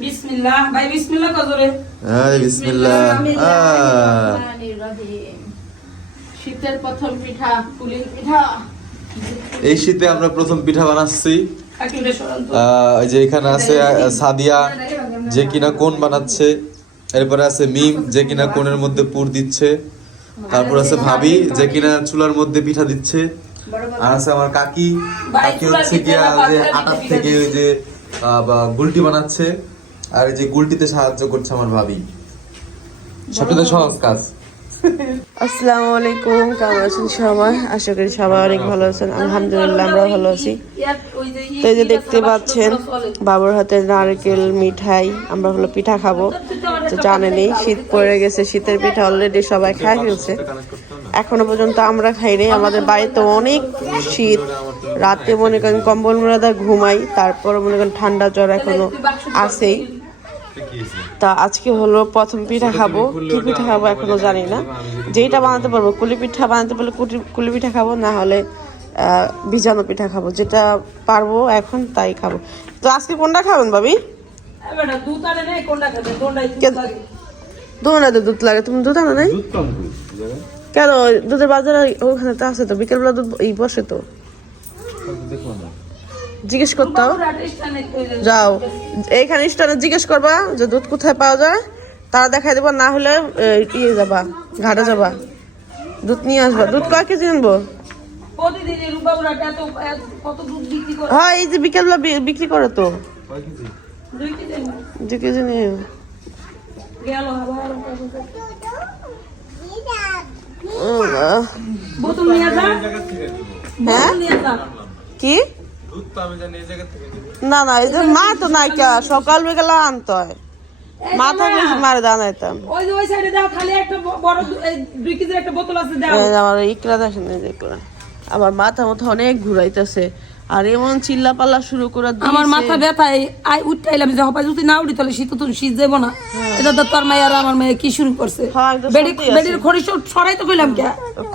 বিসমিল্লাহ ভাই বিসমিল্লাহ কজরে এই বিসমিল্লাহ শীতের প্রথম পিঠা পুলির পিঠা। এই শীতে আমরা প্রথম পিঠা বানাচ্ছি। আহ, যে এখানে আছে সাদিয়া যে কিনা কোন বানাচ্ছে। এরপরে আছে মিম যে কিনা কোনের মধ্যে পুর দিচ্ছে। তারপর আছে ভাবি যে কিনা চুলার মধ্যে পিঠা দিচ্ছে। আর আছে আমার কাকি। কাকি হচ্ছে গিয়া যে আটার থেকে ওই যে বা গুলটি বানাচ্ছে। আর এই যে গুলটিতে সাহায্য করছে আমার ভাবি। সবচেয়ে সহজ কাজ। আসসালামু আলাইকুম, কেমন আছেন সবাই? আশা করি সবাই অনেক ভালো আছেন। আলহামদুলিল্লাহ আমরা ভালো আছি। তো এই যে দেখতে পাচ্ছেন। বাবুর হাতে নারকেল, মিঠাই, আমরা হলো পিঠা খাব। তো জানেনই, শীত পড়ে গেছে, শীতের পিঠা অলরেডি সবাই খাই ফেলছে। এখনও পর্যন্ত আমরা খাই খাইনি আমাদের বাড়িতে অনেক শীত। রাতে মনে করেন কম্বল মোড়াদা ঘুমাই তারপর মনে করেন ঠান্ডা জ্বর এখনও আছেই। তা আজকে হলো প্রথম পিঠা খাব। কি পিঠা খাব এখনও জানি না। যেটা বানাতে পারব কুলি পিঠা বানাতে পারলে কুটি- কুলি পিঠা খাব না হলে আহ, ভিজানো পিঠা খাব। যেটা পারব এখন তাই খাব। তো আজকে কোনটা খাবেন ভাবি? এ দুধ আনে নাই, কোনটা খাবে? কোনটাই দুধ লাগে? দুধ দুধ লাগে। তুমি দুধ আনো নাই? কেন? দুধের বাজারে ওখানে তো আছে তো বিকেলবেলা দুধ এই বসে তো। জিজ্ঞেস যে- যাও। এইখানে স্টানে জিজ্ঞেস করবা যে দুধ কোথায় পাওয়া যায় তারা দেখাই দেবো না হলে ইয়ে যাবা ঘাটে যাবা। দুধ নিয়ে আসবা। দুধ কয় কেজি আনব? হ্যাঁ এই যে বিকেলবেলা বিক্রি করে তো। দুই কেজি নিয়ে। হ্যাঁ? কি? না না এই যে মা তো নাই কে? সকাল বিকেলা আনতে হয়। মা থাকলে মারে দাঁড়াইতাম ওই যে ওই সাইডে দাও খালি একটা বড় কেজির একটা বোতল আছে দাও। এই আমার ইকরা এই যে ইকরা। আমার মাথা মতো অনেক ঘুরাইতেছে। আর এমন চিল্লা পাল্লা শুরু করে। আমার মাথা ব্যথা আই উঠাইলাম যে হপাই যদি না উঠি তাহলে শীত তো শীত যাব না। এটা তো তোর মায়ের আর আমার মেয়ে কি শুরু করছে? হ্যাঁ, আছে। বেডির খড়ি ছড়াই তো কইলাম কে?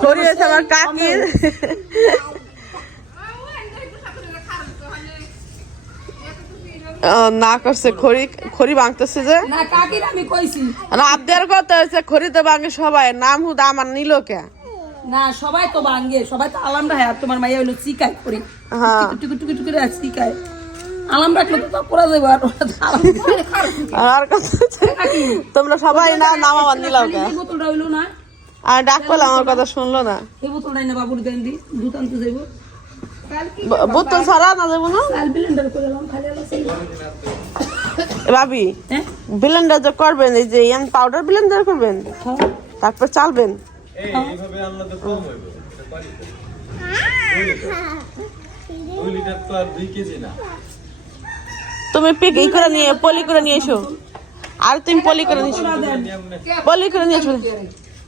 খড়ি হয়েছে আমার কাকির। না করছে খড়ি খড়ি ভাঙতেছে যে। না কাকির আমি কইছি। না আপনার কথা হয়েছে খড়ি তো ভাঙে সবাই। নাম হুদ আমার নিল কে? না সবাই তো ভাঙ্গে সবাই তো আলাম রাখে। আর তোমার মাইয়া হইল চিকাই করি। হ্যাঁ। টুকু টুকু টুকু করে চিকাই আলাম রাখলে তো পড়া যাবে আর তো আর তোমরা সবাই না নাম আমার নিলাও কে? বোতলটা হইল না। আর ডাক পেলাম আমার কথা শুনলো না। এই বোতলটাই না বাবুর দেন দি দুধ আনতে যাইবো। বোতল ছাড়া না যাব না? ভাবি হ্যাঁ ব্লেন্ডার যে করবেন এই যে ইয়ান পাউডার ব্লেন্ডার করবেন তারপর চালবেন। তুমি পিক ই করে নিয়ে পলি করে নিয়ে এসো। আর তুমি পলি করে নিয়ে পলি করে নিয়ে এসো।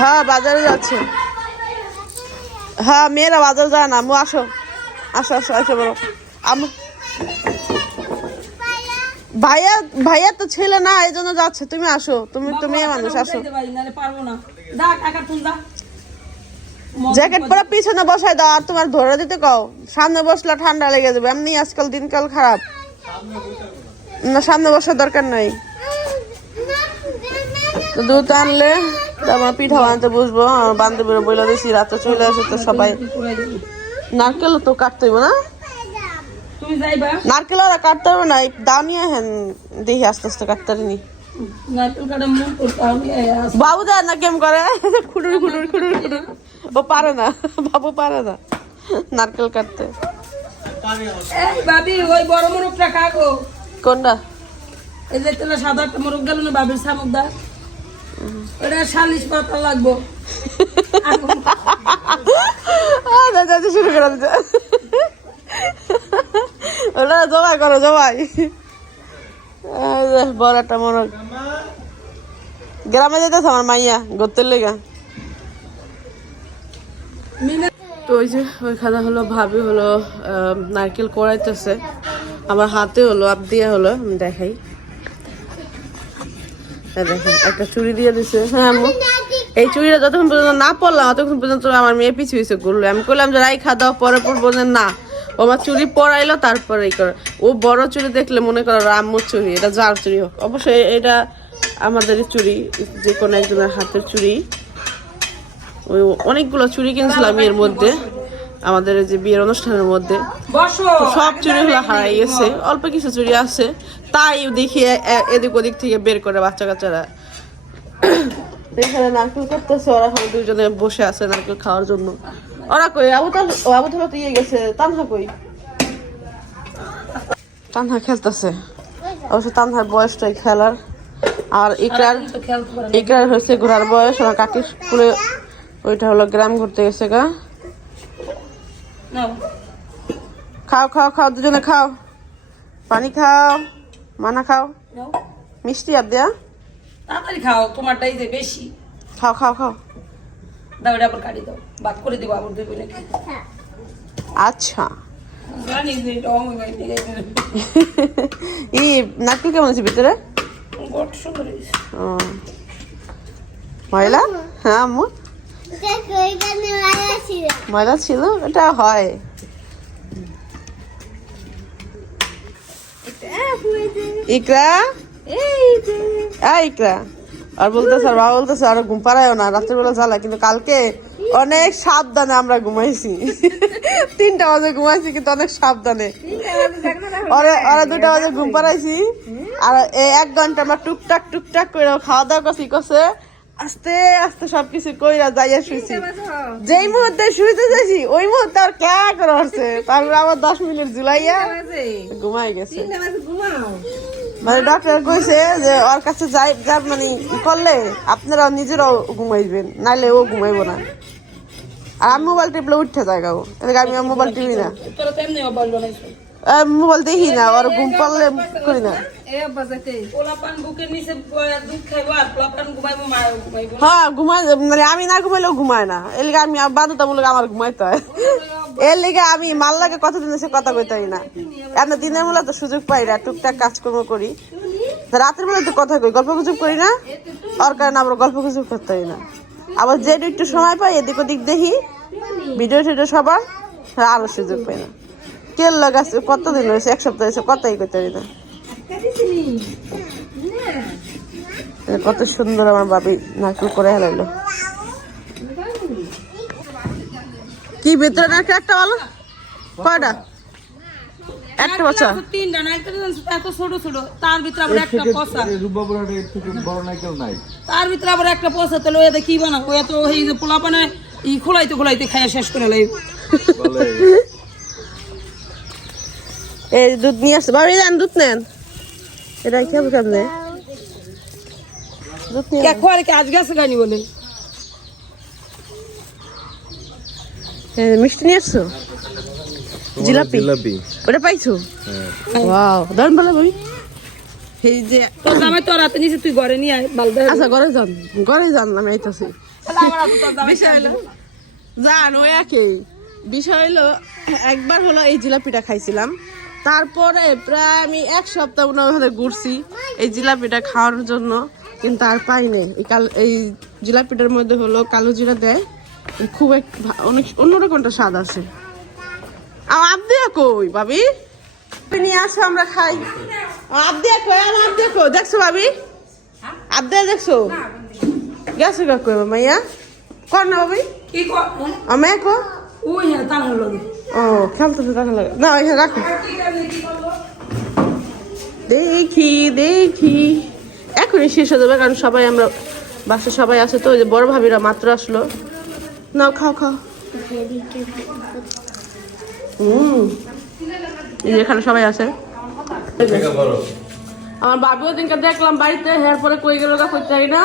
হ্যাঁ বাজারে যাচ্ছে। হ্যাঁ মেয়েরা বাজার যায় না। আমু আসো। আসো আসো আসো, বলো। আমু ভাইয়া ভাইয়া তো ছেলে না, এই জন্য যাচ্ছে। তুমি আসো। তুমি তো মেয়ে মানুষ, আসো। জ্যাকেট পরে পিছনে বসাই দাও, আর তোমার ধরে দিতে কও। সামনে বসলে ঠান্ডা লেগে যাবে। এমনি আজকাল দিনকাল খারাপ। না, সামনে বসার দরকার নাই। দুধ আনলে তারপর পিঠা বানাতে বসবো আমার বান্ধবীরা বলে দিছি রাতে চলে আসে তো সবাই। নারকেল তো কাটতে হইব না? নারকেল আর কাটতে হবে না দাও নিয়ে হ্যাঁ দেখি আস্তে আস্তে কাটতে পারিনি। হবে বাবু দেয় না কেম করে? খুডুর খুডুর খুডুর খুডুর। ও পারে না বাবু পারে না নারকেল কাটতে। ভাবি ওই বড় মোরগটা কাগো কোনটা? এই যে সাদা একটা মোরগ গেল না বাবির শামুক দা? ওটা সালিশ পাতা লাগবো। শুরু করে ওটা জবাই করো জবাই বড় একটা মোরগ গ্রামে যেতেছে আমার মাইয়া গতের লেগা মিনা তো ওই যে, ওইখানে হলো ভাবি হলো নারকেল কড়াইতেছে আমার হাতে হলো, আপ দিয়ে হলো দেখাই। দেখেন, একটা চুড়ি দিয়ে দিছে। হ্যাঁ এই চুড়িটা যতক্ষণ পর্যন্ত না পড়লাম ততক্ষণ পর্যন্ত আমার মেয়ে পিছু পিছু ঘুরলো। আমি করলাম যে রাই খাওয়া দাওয়া পরে পর বলছে না। ও আমার চুড়ি পরাইলো, তারপরে এই করে। ও বড় চুড়ি দেখলে মনে করো আম্মুর চুড়ি, এটা যার চুড়ি হোক। অবশ্যই এটা আমাদেরই চুড়ি যে কোনো একজনের হাতের চুড়ি। ওই অনেকগুলো চুড়ি কিনছিলাম এর মধ্যে। আমাদের যে বিয়ের অনুষ্ঠানের মধ্যে। সব চুড়িগুলো হারাই গেছে। অল্প কিছু চুরি আছে। তাই দেখি এদিক ওদিক থেকে বের করে বাচ্চা কাচ্চারা এখানে নারকেল করতেছে ওরা এখন দুজনে বসে আছে নারকেল খাওয়ার জন্য। ওরা কই? আবু তাল আবু তালা তো ইয়ে গেছে। তানহা কই? তানহা খেলতেছে। অবশ্য তানহার বয়সটাই খেলার। আর ইকরার ইকরার হচ্ছে ঘোরার বয়স। আমার কাকির স্কুলে ওইটা হলো গ্রাম ঘুরতে গেছে গা। খাও খাও খাও দুজনে খাও। পানি খাও মানা খাও। মিষ্টি আর দেয়া? তাড়াতাড়ি খাও তোমারটাই যে বেশি। খাও খাও খাও। দাও এটা আবার কাটি দাও। বাদ করে দিব আবার দুই বোনে আচ্ছা। জানি যে এটা অঙ্গ গাইতে গাইতে ই নারকেল কেমন আছে ভিতরে? ময়লা? হ্যাঁ আম্মু? ময়লা ছিল? এটা হয়। কালকে অনেক সাবধানে আমরা ঘুমাইছি। তিনটা ঘুমাইছি, কিন্তু অনেক সাবধানে। ওরা দুটা ঘুম পাড়াইছি, আর এক ঘণ্টা আমরা টুকটাক টুকটাক করে খাওয়া দাওয়া করছি করছে আস্তে আস্তে সবকিছু কইরা যাইয়া শুইছি। যেই মুহূর্তে শুইতে যাইছি ওই মুহূর্তে আর ক্যা করে উঠছে তারপরে আবার দশ মিনিট জুলাইয়া ঘুমাই গেছে। মানে ডক্টর কইছে যে ওর কাছে যাই যার মানে করলে আপনারা নিজেরাও ঘুমাইবেন নাইলে ও ঘুমাইবো না। আর আমি মোবাইল টিপলে উঠতে যাই গাও এদিকে আমি মোবাইল টিপি না। আর মোবাইল দেখি না ওর ঘুম পারলে করি না। আর হ্যাঁ ঘুমাই মানে আমি না ঘুমাইলেও ঘুমায় না। এর লিগে আমি বাধ্যতামূলক আমার ঘুমাইতে হয়। এর লিগে আমি মাল লাগে কতদিন এসে কথা কইতাই না। এমন দিনের বেলা তো সুযোগ পাই না টুকটাক কাজকর্ম করি। তা রাতের বেলা তো কথা কই গল্প গুজব করি না। ওর কারণে আমরা গল্প গুজব করতে হয় না। আবার যে একটু সময় পাই এদিক ওদিক দেখি। ভিডিও টিডিও সবার আরও সুযোগ পাই না। কেল লাগাচ্ছে কতদিন হয়েছে? এক সপ্তাহ হয়েছে কথাই করতে পারি না। কত সুন্দর আমার বাবি নারকেল করে হেলাইলো কি ভিতরে নারকেল একটা বলো কয়টা? একটা বাচ্চা তিনটা নারকেল এত ছোট ছোট তার ভিতরে আবার একটা পচা। বড় নাই। তার ভিতরে আবার একটা পচা তাহলে ওই কি বানা ওই এত এই যে পোলাপানে ই খোলাইতে খোলাইতে খাইয়া শেষ করে লাই এই দুধ নিয়ে আসছে। বাবি নেন দুধ নেন। এটা কেমনে দুধ নিয়ে কে খোয়ারে কি? আজ গেছে গানি বলে। মিষ্টি নিয়ে আসছো? জিলাপি? জিলাপি। ওটা পাইছো? ওয়াও দারুণ ভালো ভাবি। এই যে তোর জামাই তোর হাতে নিচে তুই ঘরে নিয়ে আয় বালদা আচ্ছা ঘরে যান। ঘরে যান আমি আইতাছি। জান ও একই। বিষয় হলো একবার হলো এই জিলাপিটা খাইছিলাম। তারপরে প্রায় আমি এক সপ্তাহ মনে ওখানে ঘুরছি। এই জিলাপিটা খাওয়ার জন্য কিন্তু আর পাই নাই। এই কাল এই জিলাপিটার মধ্যে হলো কালো জিরা দেয়। খুব এক অনেক অন্যরকম একটা স্বাদ আছে। আর আবদিয়া কই ভাবি? নিয়ে আসো আমরা খাই। আবদিয়া কই আর আবদিয়া কই দেখছ ভাবি? আবদিয়া দেখছ? গেছো কাকু মাইয়া? কর না ভাবি। কি কর? আমি কো? ওই হ্যাঁ তার হলো। ও খেলতেছে দেখা লাগে না এখানে রাখো দেখি দেখি এখনই শেষ হয়ে যাবে কারণ সবাই আমরা বাসা সবাই আছে তো ওই যে বড় ভাবিরা মাত্র আসলো নাও খাও খাও হুম এখানে সবাই আছে আমার বাবুও দিনকে দেখলাম বাড়িতে হেয়ার পরে কই গেল কই চাই না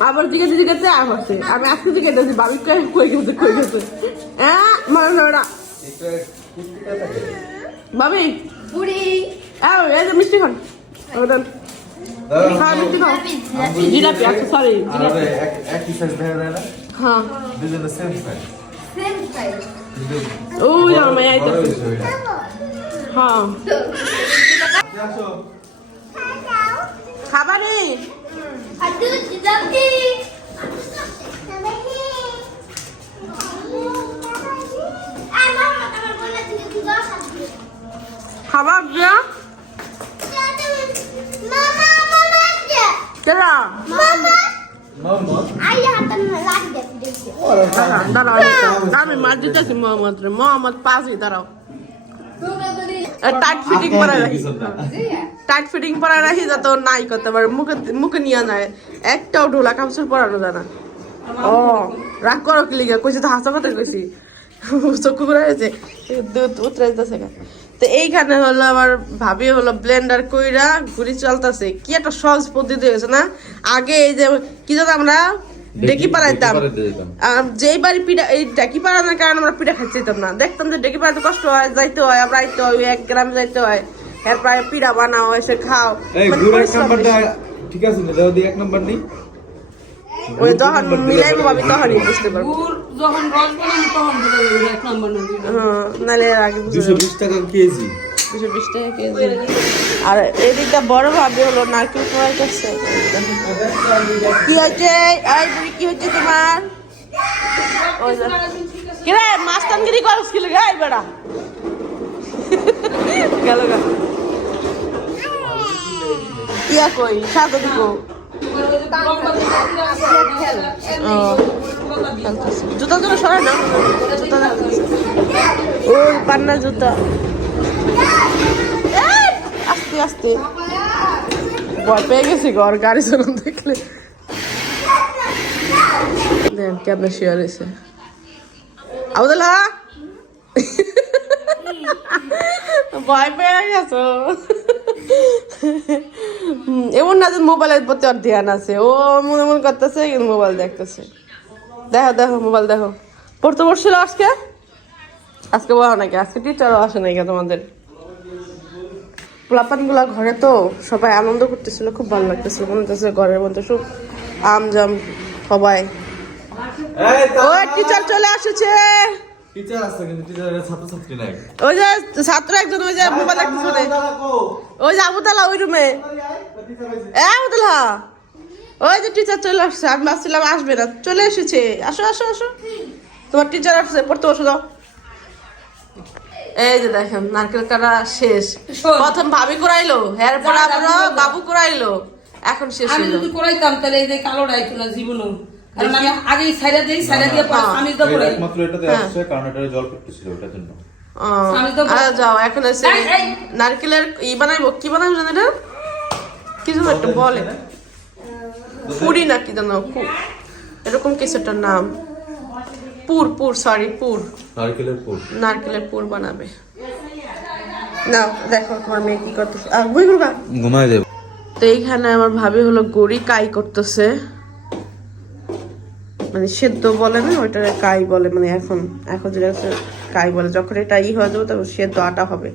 আবার দিকে দিকে গেছে আর হচ্ছে আমি আজকে দিকে গেছি বাবি কই গেছে কই গেছে হ্যাঁ মানে না বাবি। বুড়ি। এই এই যে মিষ্টি খান। হ্যাঁ মিষ্টি খাও জিলাপি আচ্ছা সরি একই সাইজ দেখা যায় না? হ্যাঁ। দুজনে সেম সাইজ ওই আমার আইতেছে হ্যাঁ। খাবারে। Lagi deh video. দাঁড়াও আমি মার দিতেছি মোহাম্মদ রে। মোহাম্মদ পাশে দাঁড়াও। টাইট ফিটিং করে রাখি। টাইট ফিটিং পরা রাখি যাতে নাই করতে পারে। মুখে মুখে নিয়ে নেয় একটাও ঢোলা কাপড় পরানো জানা ও রাগ করো কি লিগে? কইছি তো হাসা কথা কইছি। চক্ষু আছে। দুধ উতরে যেতেছে তো এইখানে হলো আমার ভাবি হলো ব্লেন্ডার কইরা ঘুরি চলতেছে। কি একটা সহজ পদ্ধতি হয়েছে না? আগে এই যে কি জানো আমরা ডেকি পাড়াইতাম। আর যেই বাড়ি পিঠা এই ডেকি পাড়ানোর কারণে আমরা পিঠা খাইতে যেতাম না। দেখতাম যে ডেকি পাড়াতে কষ্ট হয় যাইতে হয় আবার আইতে হয় এক গ্রামে যাইতে হয়। এরপরে পিঠা বানাও এসে খাও। মানে। ঠিক আছে এক নাম্বার নেই। ওই যখন মিলাইবো ভাবি তখনই বুঝতে পারব। যখন রস বানাবো তখন বোঝা যাবে এক নম্বর না হ্যাঁ এর আগে বুঝতে দুশো বিশ টাকা কেজি। দুশো বিশ টাকা কেজি। আর এদিকটা বড় ভাবে হলো নারকেল ফ্রাই করছে কি হচ্ছে এই বুড়ি কি হচ্ছে তোমার? ওই কি রে মাস্তানগিরি করছ কি লাগে? বেড়া। গেল গেল ইয়া কই? সাজা দিব জুতা জুতা সরাই না জুতা ওই পান্না জুতা। আস্তে আস্তে। ভয় পেয়ে গেছি ঘর গাড়ি চালান দেখলে। দেন কেমন শিয়ার হয়েছে। আবুদুল্লাহ! ভয় পেয়ে গেছো। এমন না যে মোবাইলের প্রতি ওর ধ্যান আছে। ও মনে মনে করতেছে কিন্তু মোবাইল দেখতেছে। দেখো দেখো মোবাইল দেখো। পড়তে পড়ছিল আজকে? আজকে বলো নাকি? আজকে টিচারও আসে নাকি তোমাদের? পোলাপানগুলা ঘরে তো সবাই আনন্দ করতেছিল খুব ভালো লাগতেছিল। মনে হচ্ছে ঘরের মধ্যে সব আম জাম সবাই ও টিচার চলে আসছে। টিচার আছে কিন্তু টিচারের ছাত্রছাত্রী নাই। ওই যে ছাত্র একজন ওই যে মোবাইল দেখতেছে ওই যে আবুতালা ওই রুমে এ। আবুতালা ওই যে টিচার চলে আসছে আমি ভাবছিলাম আসবে না। চলে এসেছে। আসো আসো আসো। তোমার টিচার আসছে পড়তে বসো দাও। এই যে দেখেন নারকেল কাটা শেষ। প্রথম ভাবি করাইলো এরপর আমরা। বাবু করাইলো এখন শেষ আমি যদি করাইতাম তাহলে এই যে কালোটা আইতো না জীবনও কারণ আমি আগেই সাইডা দিই সাইডা দিয়ে পরে হ্যাঁ। তো করাই একমাত্র এটাতে হ্যাঁ। আসছে কারণ এটা জল পড়তেছিল ওটার জন্য। ও, আমি তো- আরে যাও এখন এসে। নারকেলের ই বানাইবো? কি বানাইবো জানো এটা? কি যেন একটা বলে। পুরি না কি জানো এরকম কিছু একটা নাম। পুর পুর সরি পুর। নারকেলের পুর। নারকেলের পুর বানাবে। না দেখো তোমার মেয়ে কি করতেছে। ঘুমায় যাবে। তো এইখানে আমার ভাবি হলো গড়ি কাই করতেছে। মানে সেদ্ধ বলে না ওইটা কাই বলে মানে এখন এখন যেটা হচ্ছে কাই বলে। যখন এটা ই হয়ে যাবে তখন সেদ্ধ আটা হবে।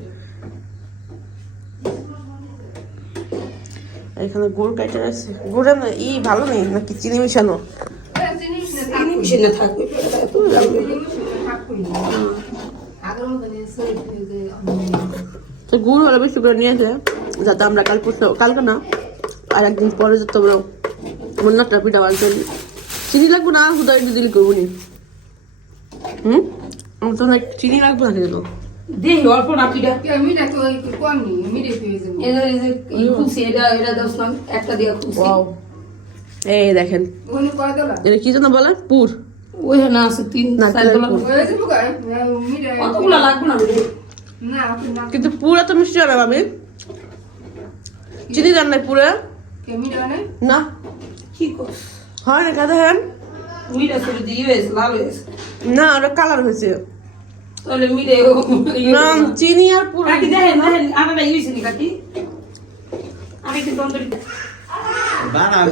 এখানে গুড় কাইটে রাখছে গুড়ে না ই ভালো নেই নাকি চিনি মিশানো? চিনি মিশিয়ে না থাকবে। তো গুড় হলে বেশি করে নিয়েছে যাতে আমরা কাল পরশু কালকে না আর একদিন পরে যাতে আমরা অন্য একটা পিঠা পারি। চিনি লাগবো না হুদা একটু দিলি করব নি হুম? আমার তো অনেক চিনি লাগবো না কিন্তু দেই অল্প না পিঠা। মিঠা তো একটু কম নি মিঠে পেয়ে এই যে- এই যে ই খুলছি এটা এটা দশ নয় একটা দিয়ে এই দেখেন। ওখানে করে এটা কি জন্য বলে? পুর। ওই না আছে তিন কতগুলো লাগবে না কিন্তু পুর এত মিষ্টি না ভাবি চিনি দেন নাই পুরে? কে না। কি করছ হয় না কাদা হ্যান না ওটা কালার হয়েছে। না চিনি আর পুর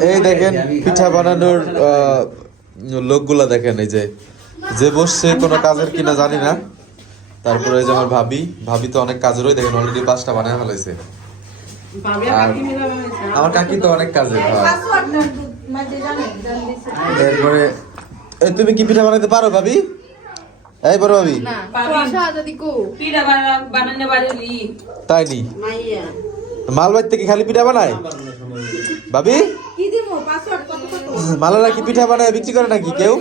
এই দেখেন পিঠা বানানোর আহ, লোকগুলা দেখেন এই যে যে বসছে কোনো কাজের কিনা জানি না। তারপরে যে আমার ভাবি ভাবি তো অনেক কাজেরই দেখেন অলরেডি পাঁচটা বানায় ফেলাইছে। আর আমার কাকি তো অনেক কাজের হয়। এরপরে এ, তুমি কি পিঠা বানাতে পারো ভাবি? এই বড় ভাবি। তাই নি? মালবাড়ি থেকে খালি পিঠা বানায়? ভাবি? মালারা কি পিঠা বানায় বিক্রি করে নাকি কেউ?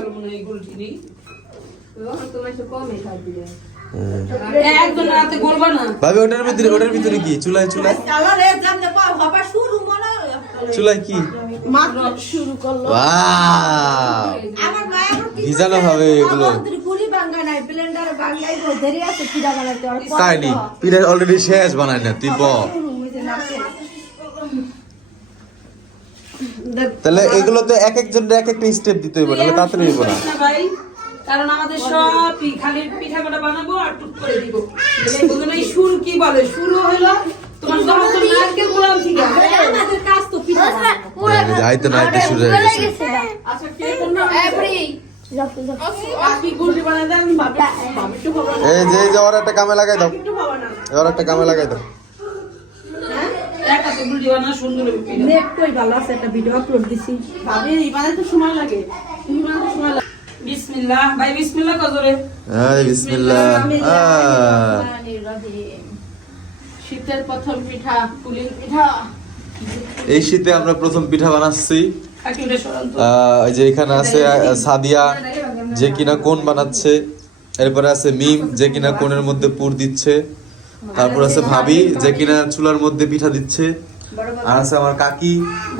ভাবি ওটার ভিতরে ওটার ভিতরে কি? চুলায় চুলায়? চুলায় কি? শুরু করল। Wow! আমার মা ভিজানো হবে এগুলো? আমাদের পুরি বাঙ্গা নাই ব্লেন্ডার বাঙ্গাই ধরে আছে কিরা বানাইতে আর তাই নি? পিঠা অলরেডি শেষ বানায় না তুই তাহলে এগুলো তো এক একজন এক একটা স্টেপ দিতে হবে তাহলে তাড়াতাড়ি হইব না। কারণ আমাদের সব খালি পিঠা বানাবো আর টুক করে দিব। বুঝলেন এই সুর কি বলে? শুরু হলো তোমার যখন তো নারকেল গোলাম ঠিক আছে আমাদের কাজ তো পিঠা। বানানো। না আইতে শুরু হয়ে গেছে। এই যে এই যে ওর একটা কামে লাগাই দাও। ওর একটা কামে লাগাই দাও। এক হাতে গুলটি বানা সুন্দর হবে পিঠা। নেট কই ভালো আছে একটা ভিডিও দিছি। বিসমিল্লাহ। ভাই বিসমিল্লাহ কজরে। বিসমিল্লাহ। শীতের প্রথম পিঠা পুলির পিঠা। এই শীতে আমরা প্রথম পিঠা বানাচ্ছি। যে এখানে আছে সাদিয়া যে কিনা কোন বানাচ্ছে। এরপরে আছে মিম যে কিনা কোনের মধ্যে পুর দিচ্ছে। তারপর আছে ভাবি যে কিনা চুলার মধ্যে পিঠা দিচ্ছে। আর আছে আমার কাকি।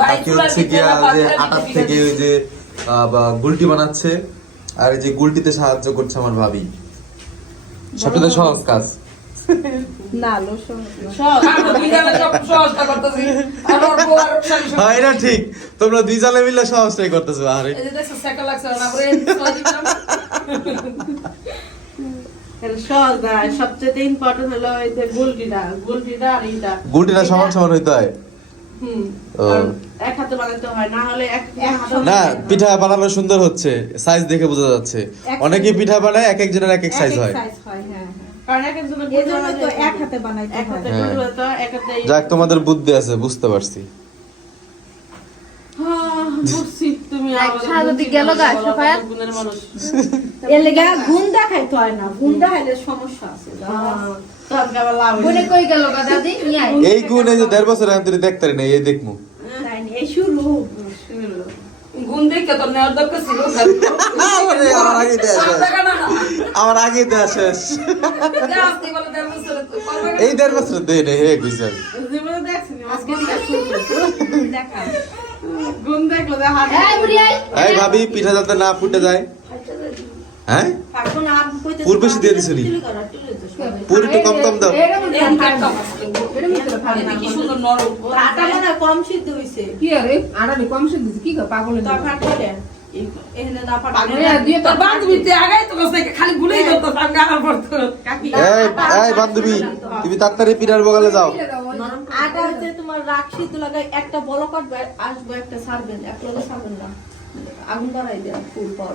কাকি হচ্ছে না, যে আটার থেকে ওই যে গুলটি বানাচ্ছে। আর এই যে গুলটিতে সাহায্য করছে আমার ভাবি। সবচেয়ে সহজ কাজ। না হ্যাঁ এটা ঠিক। তোমরা দুই জালে মিলে সহজটাই করতেছো আরে না না সবচেয়ে ইম্পর্টেন্ট হলো গুলটিটা গুলটিটা আর এইটা গুলটিটা সমান সমান হইতে হয়। হয় না না পিঠা বানানো সুন্দর হচ্ছে সাইজ দেখে বোঝা যাচ্ছে। অনেকে পিঠা বানায় এক একজনের এক এক সাইজ হয়। হয় কারণ এক একজনের এই জন্য তো এক হাতে বানাইতে এক হাতে। গুল হতো এক হাতে যাক তোমাদের বুদ্ধি আছে বুঝতে পারছি। এই গুণ এই যে দেড় বছর দেখতে পারি না এই এই শুরু। গুণ দেখে তো নেওয়ার দরকার ছিল আমার আগে দেওয়া শেষ। এই দেড় বছর হে ভাবি পিঠা যাতে না ফুটে যায় হ্যাঁ এখন আর কইতে পুর বেশি দিয়ে দিছো নি? পুর একটু কম কম দাও কি সুন্দর নরম আটা মানে কম সিদ্ধ হইছে। কি আরে? আড়ানি কম সে দিছি কি গো পাগলের তো ফাটলে এখানে না পাগলে ফাটলে দিয়ে তোর বান্ধবীতে আগাই তো কাছে খালি ভুলেই যেত তার গালার পড়তো কাকি এই এই বান্ধবী তুমি তাড়াতাড়ি পিঠার বগালে যাও। আটা হচ্ছে তোমার রাখ সিদ্ধ লাগাই একটা বড় কাটবে আসবে একটা ছাড়বেন এক লগে ছাড়বেন না। আগুন বাড়াই দেন ফুল পাওয়া